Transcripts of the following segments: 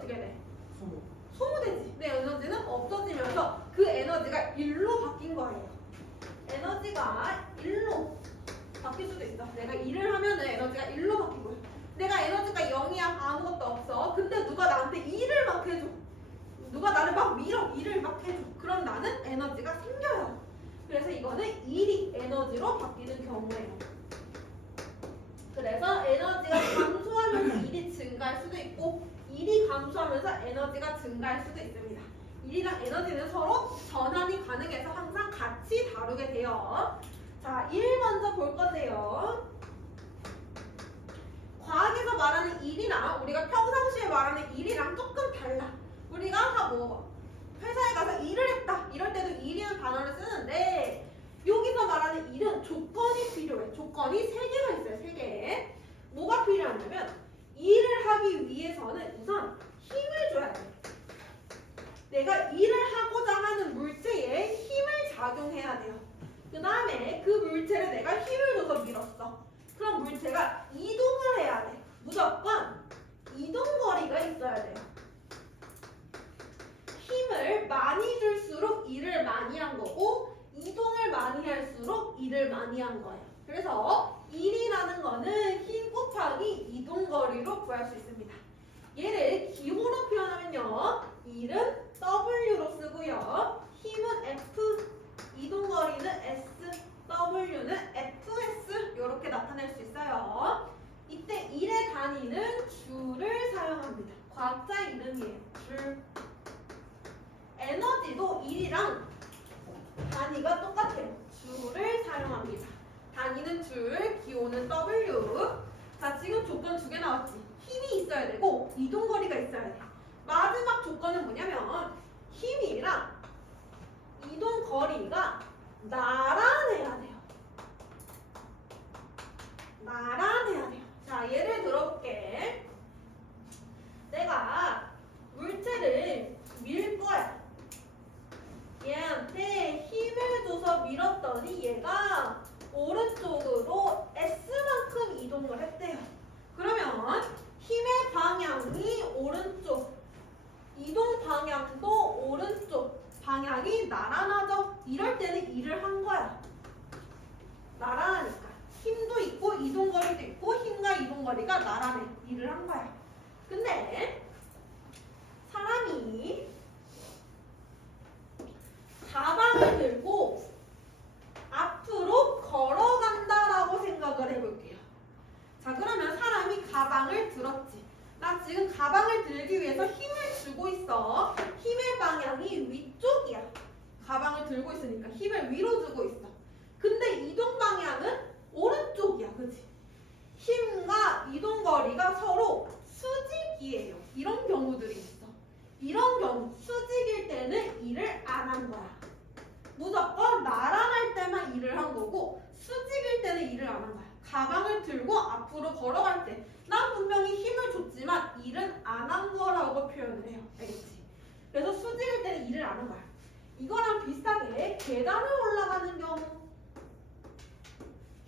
어떻게 돼? 소모되지. 내 에너지는 없어지면서 그 에너지가 1로 바뀐 거예요. 에너지가 1로 바뀔 수도 있어. 내가 일을 하면은 에너지가 1로 바뀌고요. 내가 에너지가 0이야. 아무것도 없어. 근데 누가 나한테 일을 막 해줘. 누가 나를 막 밀어. 일을 막 해줘. 그럼 나는 에너지가 생겨요. 그래서 이거는 일이 에너지로 바뀌는 경우예요. 그래서 에너지가 감소하면서 일이 증가할 수도 있고 일이 감소하면서 에너지가 증가할 수도 있습니다. 일이랑 에너지는 서로 전환이 가능해서 항상 같이 다루게 돼요. 자, 1 먼저 볼 건데요. 과학에서 말하는 일이랑 우리가 평상시에 말하는 일이랑 조금 달라. 우리가 회사에 가서 일을 했다 이럴 때도 일이라는 단어를 쓰는데 여기서 말하는 일은 조건이 필요해. 조건이 3개가 있어요. 3개. 뭐가 필요하냐면 일을 하기 위해서는 우선 힘을 줘야 돼. 내가 일을 하고자 하는 물체에 힘을 작용해야 돼요. 그 다음에 그 물체를 내가 힘을 줘서 밀었어. 그럼 물체가 이동을 해야 돼. 무조건 이동거리가 있어야 돼요. 힘을 많이 줄수록 일을 많이 한 거고 이동을 많이 할수록 일을 많이 한 거예요. 그래서 일이라는 거는 힘 곱하기 이동거리로 구할 수 있습니다. 얘를 기호로 표현하면요. 일은 W로 쓰고요. 힘은 F, 이동거리는 S, W는 FS 이렇게 나타낼 수 있어요. 이때 일의 단위는 줄을 사용합니다. 과학자 이름이에요. 줄. 에너지도 일이랑 단위가 똑같아요. 줄을 사용합니다. 단위는 줄, 기호는 W. 자, 지금 조건 2개 나왔지. 힘이 있어야 되고 이동거리가 있어야 돼. 마지막 조건은 뭐냐면 힘이랑 이동거리가 나란해야 돼요. 나란해야 돼요. 자, 예를 들어볼게. 내가 물체를 밀 거야. 얘한테 힘을 줘서 밀었더니 얘가 오른쪽으로 S만큼 이동을 했대요. 그러면 힘의 방향이 오른쪽, 이동 방향도 오른쪽 방향이 나란하죠? 이럴 때는 일을 한 거야. 나란하니까. 힘도 있고 이동거리도 있고 힘과 이동거리가 나란해. 일을 한 거야. 근데 사람이 가방을 들고 앞으로 걸어간다라고 생각을 해볼게요. 자, 그러면 사람이 가방을 들었지. 나 지금 가방을 들기 위해서 힘을 주고 있어. 힘의 방향이 위쪽이야. 가방을 들고 있으니까 힘을 위로 주고 있어. 근데 이동 방향은 오른쪽이야. 그치? 힘과 이동거리가 서로 수직이에요. 이런 경우들이 있어. 이런 경우 수직일 때는 일을 안 한 거야. 무조건 나란할 때만 일을 한 거고 수직일 때는 일을 안 한 거야. 가방을 들고 앞으로 걸어갈 때 난 분명히 힘을 줬지만 일은 안 한 거라고 표현을 해요. 알겠지? 그래서 수직일 때는 일을 안 한 거야. 이거랑 비슷하게 계단을 올라가는 경우,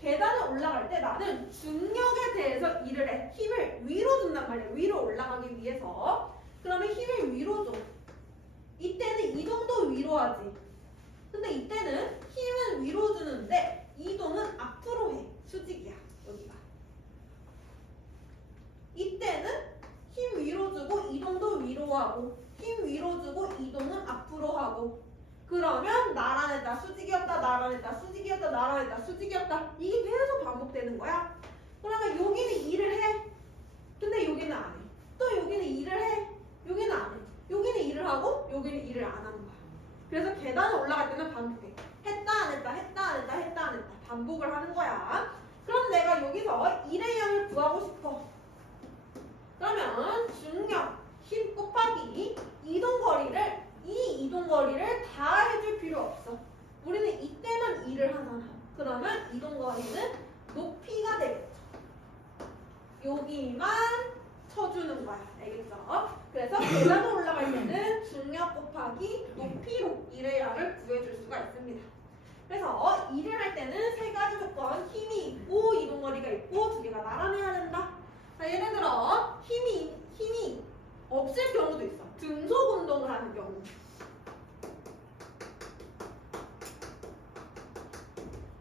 계단을 올라갈 때 나는 중력에 대해서 일을 해. 힘을 위로 준단 말이야. 위로 올라가기 위해서. 그러면 힘을 위로 줘. 이때는 이동도 위로 하지. 근데 이때는 힘은 위로 주는데 이동은 앞으로 해. 수직이야. 여기가. 이때는 힘 위로 주고 이동도 위로 하고 힘 위로 주고 이동은 앞으로 하고 그러면 나란했다 수직이었다 나란했다 수직이었다 나란했다 수직이었다 이게 계속 반복되는 거야. 그러면 여기는 일을 해. 근데 여기는 안 해. 또 여기는 일을 해. 여기는 안 해. 여기는 일을 하고 여기는 일을 안 하는 거야. 그래서 계단을 올라갈 때는 반복해. 했다 안 했다 했다 안 했다 했다 안 했다 반복을 하는 거야. 그럼 내가 여기서 일의 양을 구하고 싶어. 그러면 중력, 힘 곱하기 이동거리를 이 이동거리를 다 해줄 필요 없어. 우리는 이때만 일을 하잖아. 그러면 이동거리는 높이가 되겠죠. 여기만 쳐주는 거야. 알겠죠? 그래서 계단을 올라갈 때는 중력 곱하기 높이로 일의 양을 구해줄 수가 있습니다. 그래서 일을 할 때는 3가지 조건, 힘이 있고 이동거리가 있고 2개가 나란해야 된다. 자, 예를 들어 힘이 없을 경우 하는 경우.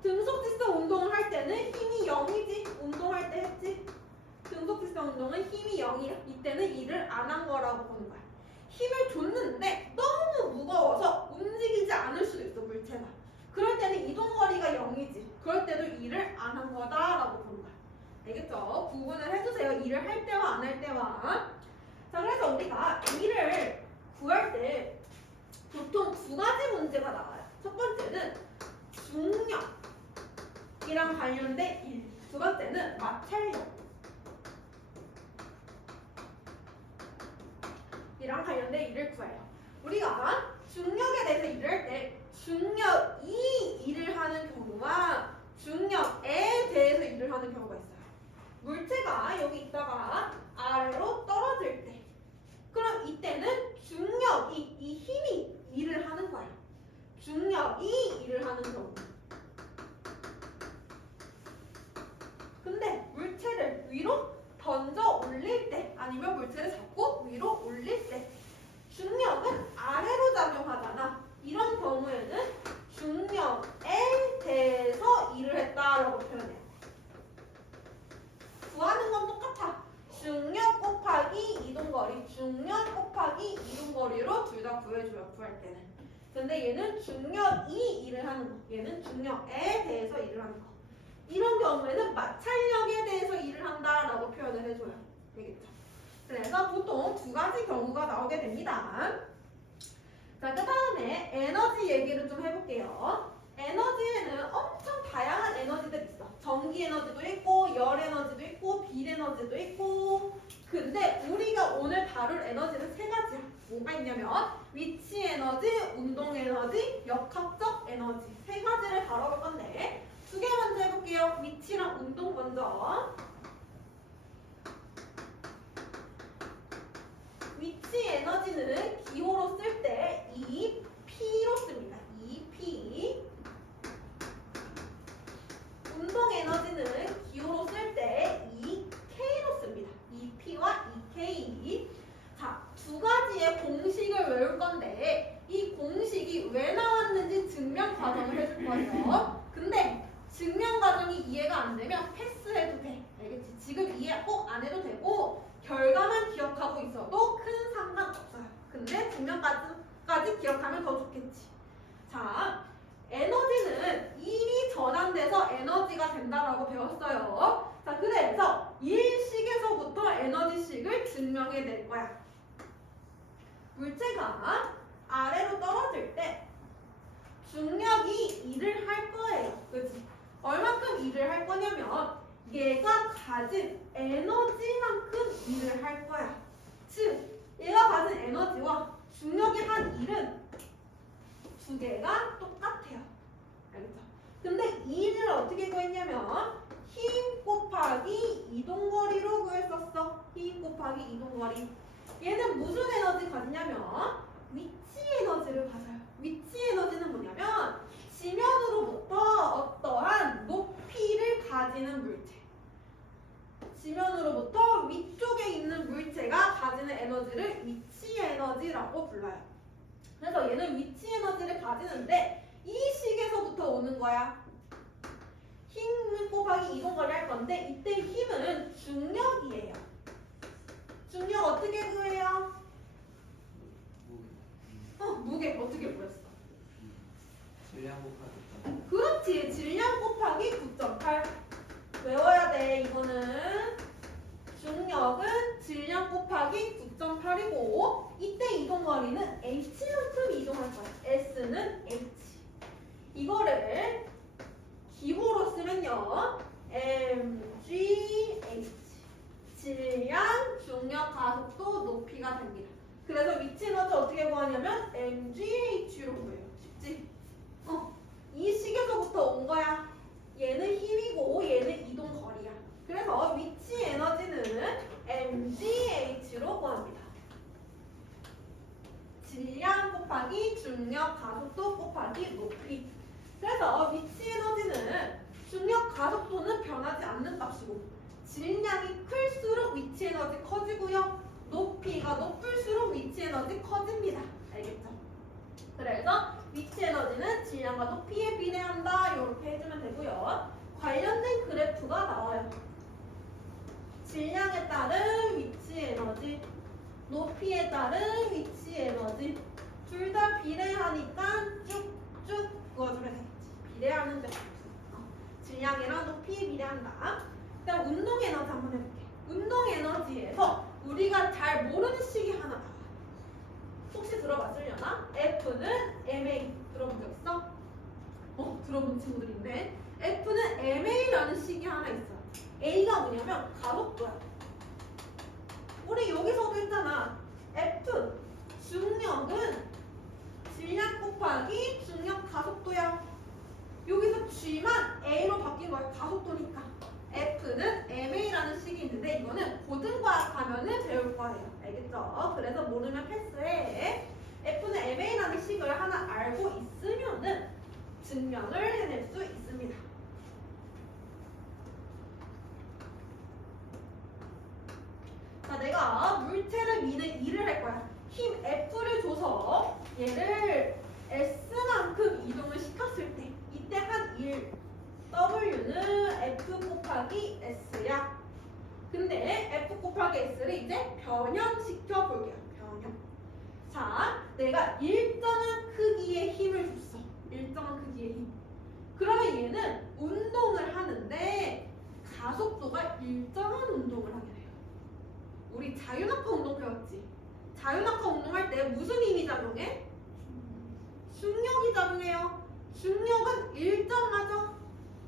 등속지성 운동을 할 때는 힘이 0이지. 운동할 때 했지. 등속지성 운동은 힘이 0이야. 이때는 일을 안 한 거라고 보는 거야. 힘을 줬는데 너무 무거워서 움직이지 않을 수도 있어, 물체가. 그럴 때는 이동거리가 0이지. 그럴 때도 일을 안 한 거다라고 보는 거야. 알겠죠? 구분을 해주세요. 일을 할 때와 안 할 때와. 자, 그래서 우리가 일을 구할 때 보통 두 가지 문제가 나와요. 첫 번째는 중력이랑 관련된 일. 두 번째는 마찰력 이랑 관련된 일을 구해요. 우리가 중력에 대해서 일을 할 때 중력이 일을 하는 경우와 중력에 대해서 일을 하는 경우가 있어요. 물체가 여기 있다가 아래로 떨어질 때, 그럼 이때는 중력이, 이 힘이 일을 하는 거야. 중력이 일을 하는 경우. 근데 물체를 위로 던져 올릴 때, 아니면 물체를 잡고 위로 올릴 때 중력은 아래로 작용하잖아. 이런 경우에는 중력에 대해서 일을 했다라고 표현해요. 구하는 건 똑같아. 중력 곱하기 이동거리, 중력 곱하기 이동거리로 둘 다 구해줘요, 구할 때는. 근데 얘는 중력이 일을 하는 거, 얘는 중력에 대해서 일을 하는 거. 이런 경우에는 마찰력에 대해서 일을 한다라고 표현을 해줘요. 되겠죠? 그래서 보통 두 가지 경우가 나오게 됩니다. 자, 그 다음에 에너지 얘기를 좀 해볼게요. 에너지에는 엄청 다양한 에너지들이 있어. 전기 에너지도 있고, 열 에너지도 있고, 빌 에너지도 있고. 근데 우리가 오늘 다룰 에너지는 세 가지야. 뭐가 있냐면 위치 에너지, 운동 에너지, 역학적 에너지. 세 가지를 다뤄볼 건데 두 개 먼저 해볼게요. 위치랑 운동 먼저. 위치 에너지는 기호로 쓸 때 EP로 씁니다. EP. 운동 에너지는 기호로 쓸 때 EK로 씁니다. EP와 EK. 자, 두 가지의 공식을 외울 건데 이 공식이 왜 나왔는지 증명 과정을 해줄 거예요. 근데 증명 과정이 이해가 안 되면 패스해도 돼. 알겠지? 지금 이해 꼭 안 해도 되고 결과만 기억하고 있어도 큰 상관없어요. 근데 증명까지 기억하면 더 좋겠지. 자, 에너지는 일이 전환돼서 에너지가 된다라고 배웠어요. 자, 그래서 일식에서부터 에너지식을 증명해낼 거야. 물체가 아래로 떨어질 때 중력이 일을 할 거예요. 그치? 얼만큼 일을 할 거냐면 얘가 가진 에너지만큼 일을 할 거야. 즉, 얘가 가진 에너지와 중력이 한 일은 두 개가 똑같아요. 알겠죠? 근데 이 일을 어떻게 구했냐면 힘 곱하기 이동거리로 구했었어. 힘 곱하기 이동거리. 얘는 무슨 에너지 가지냐면 위치 에너지를 가져요. 위치 에너지는 뭐냐면 지면으로부터 어떠한 높이를 가지는 물체. 지면으로부터 위쪽에 있는 물체가 가지는 에너지를 위치 에너지라고 불러요. 그래서 얘는 위치 에너지를 가지는데 이 식에서부터 오는 거야. 힘 곱하기 이동거리 할 건데 이때 힘은 중력이에요. 중력 어떻게 구해요? 무게 어떻게 구했어? 질량 곱하기 그렇지. 질량 곱하기 9.8. 외워야 돼. 이거는 중력은 질량 곱하기 9.8이고 이때 이동거리는 h만큼 이동할 거야. s는 h. 이거를 기호로 쓰면요. mgh. 질량, 중력, 가속도, 높이가 됩니다. 그래서 위치 에너지 어떻게 구하냐면 mgh로 구해요. 쉽지? 이 식에서부터 온 거야. 얘는 힘이고 얘는 이동거리야. 그래서 위치 에너지는 mgh로 구합니다. 질량 곱하기 중력, 가속도 곱하기 높이. 그래서 위치 에너지는 중력, 가속도는 변하지 않는 값이고 질량이 클수록 위치 에너지 커지고요. 높이가 높을수록 위치 에너지 커집니다. 그래서 위치 에너지는 질량과 높이에 비례한다. 이렇게 해주면 되고요. 관련된 그래프가 나와요. 질량에 따른 위치 에너지, 높이에 따른 위치 에너지 둘 다 비례하니까 쭉쭉 그어주면 되겠지. 비례하는 데 질량이랑 높이에 비례한다. 그다음 운동 에너지 한번 해볼게. 운동 에너지에서 우리가 잘 모르는 식이 하나 나와. 혹시 들어봤으려나? F는 MA 들어본 적 있어? 들어본 친구들 있네. F는 MA라는 식이 하나 있어. A가 뭐냐면 가속도야. 우리 여기서도 했잖아. F 중력은 질량 곱하기 중력 가속도야. 여기서 G만 A로 바뀐 거야. 가속도니까. F는 MA라는 식이 있는데 이거는 고등과학 하면은 배울 거예요. 알겠죠? 그래서 모르면 패스해. F는 MA라는 식을 하나 알고 있으면은 증명을 해낼 수 있습니다. 자, 내가 물체를 미는 일을 할 거야. 힘 F를 줘서 얘를 S만큼 이동을 시켰을 때 이때 한 일 W는 F 곱하기 S야. 근데 F 곱하기 S를 이제 변형시켜 볼게요. 변형. 자, 내가 일정한 크기의 힘을 줬어. 일정한 크기의 힘. 그러면 얘는 운동을 하는데 가속도가 일정한 운동을 하게 돼요. 우리 자유낙하 운동 배웠지? 자유낙하 운동할 때 무슨 힘이 작용해? 중력이 작용해요. 중력은 일정하죠?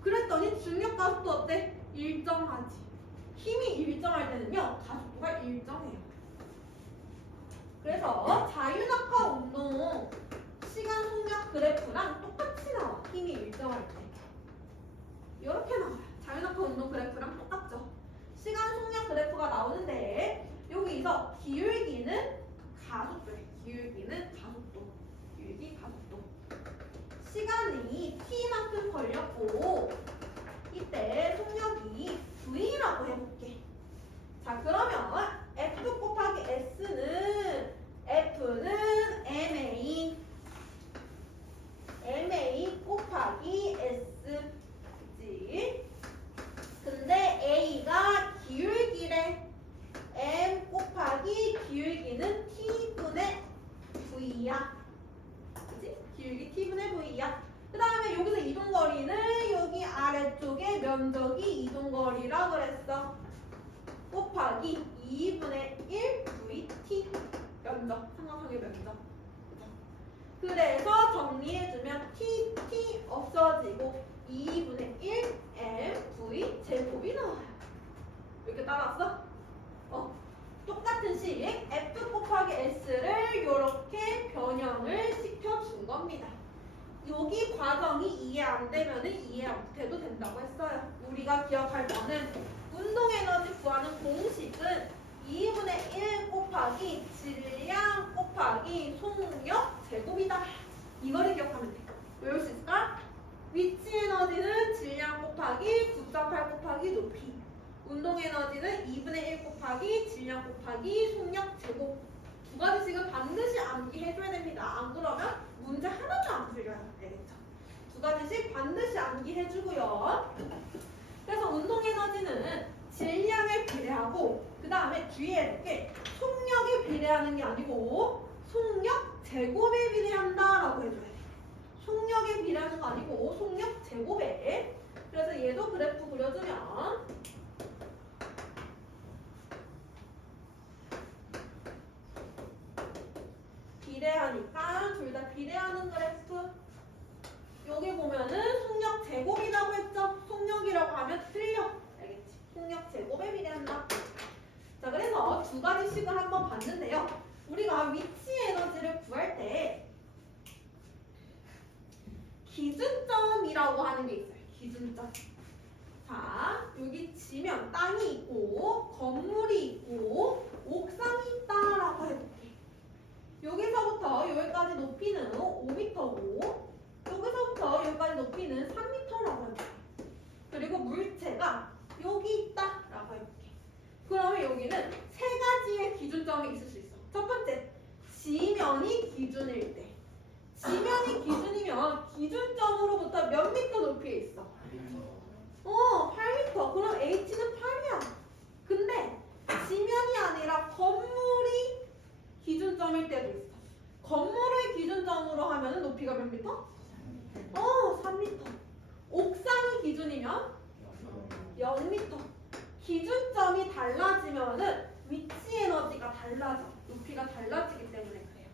그랬더니 중력 가속도 어때? 일정하지. 힘이 일정할 때는요, 가속도가 일정해요. 그래서 자유낙하 운동 시간 속력 그래프랑 똑같이 나와. 힘이 일정할 때. 이렇게 나와요. 자유낙하 운동 그래프랑 똑같죠. 시간 속력 그래프가 나오는데 여기서 기울기는 가속도예요. 기울기는 가속도. 기울기 가속도. 시간이 t만큼 걸렸고 이때 속력이 v라고 해볼게. 자, 그러면 F 곱하기 S는 F는 MA 곱하기 S 그치? 근데 A가 기울기래. M 곱하기 기울기는 T분의 V야. 그치? 기울기 T분의 V야. 그 다음에 여기서 이동거리는 여기 아래쪽에 면적이 이동거리라 그랬어. 곱하기 2분의 1 VT 면적, 삼각형의 면적. 그래서 정리해주면 TT 없어지고 2분의 1 MV 제곱이 나와요. 이렇게 따라왔어? 똑같은 식 F 곱하기 S를 이렇게 변형을 시켜준 겁니다. 여기 과정이 이해 안 되면 이해 못해도 된다고 했어요. 우리가 기억할 거는 운동 에너지 구하는 공식은 2분의 1 곱하기 질량 곱하기 속력 제곱이다. 이거를 기억하면 돼. 외울 수 있을까? 위치 에너지는 질량 곱하기 9.8 곱하기 높이. 운동 에너지는 2분의 1 곱하기 질량 곱하기 속력 제곱. 두 가지씩은 반드시 암기해줘야 됩니다. 안 그러면 문제 하나도 안 풀려요. 알겠죠? 두 가지씩 반드시 암기해주고요. 그래서 운동 에너지는 질량에 비례하고 그 다음에 뒤에 이렇게 속력에 비례하는 게 아니고 속력 제곱에 비례한다라고 해줘야 돼. 속력에 비례하는 거 아니고 속력 제곱에. 그래서 얘도 그래프 그려주면 비례하니까 둘 다 비례하는 그래프. 여기 보면은 속력 제곱이라고 했죠? 속력이라고 하면 틀려. 알겠지? 속력 제곱에 비례한다. 자, 그래서 두 가지씩을 한번 봤는데요. 우리가 위치 에너지를 구할 때 기준점이라고 하는 게 있어요. 기준점. 자, 여기 지면 땅이 있고 건물이 있고 옥상이 있다라고 해볼게. 여기서부터 여기까지 높이는 5m고 여기서부터 여기까지 높이는 3m라고 해볼게. 그리고 물체가 여기 있다라고 해볼게. 그러면 여기는 세 가지의 기준점이 있을 수 있어. 첫 번째, 지면이 기준일 때. 기준점일 때도 있어. 건물을 기준점으로 하면 높이가 몇 미터? 3미터. 옥상이 기준이면 0미터. 기준점이 달라지면은 위치 에너지가 달라져. 높이가 달라지기 때문에 그래요.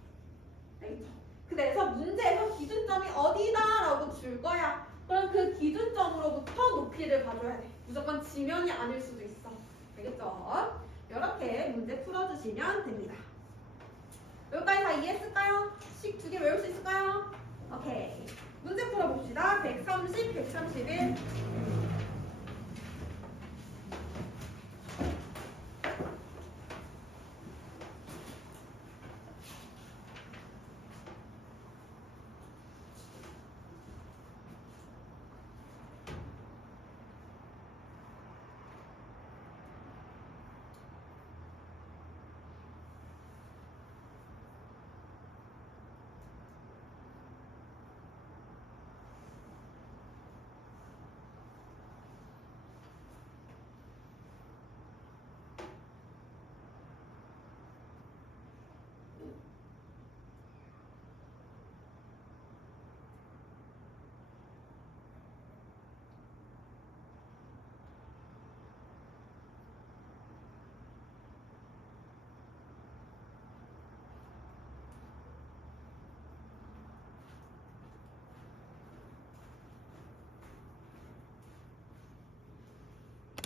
알겠죠? 그래서 문제에서 기준점이 어디다라고 줄 거야. 그럼 그 기준점으로부터 높이를 가져야 돼. 무조건 지면이 아닐 수도 있어. 알겠죠? 이렇게 문제 풀어주시면 됩니다. 여기까지 다 이해했을까요? 식 2개 외울 수 있을까요? 오케이. 문제 풀어봅시다. 130, 131.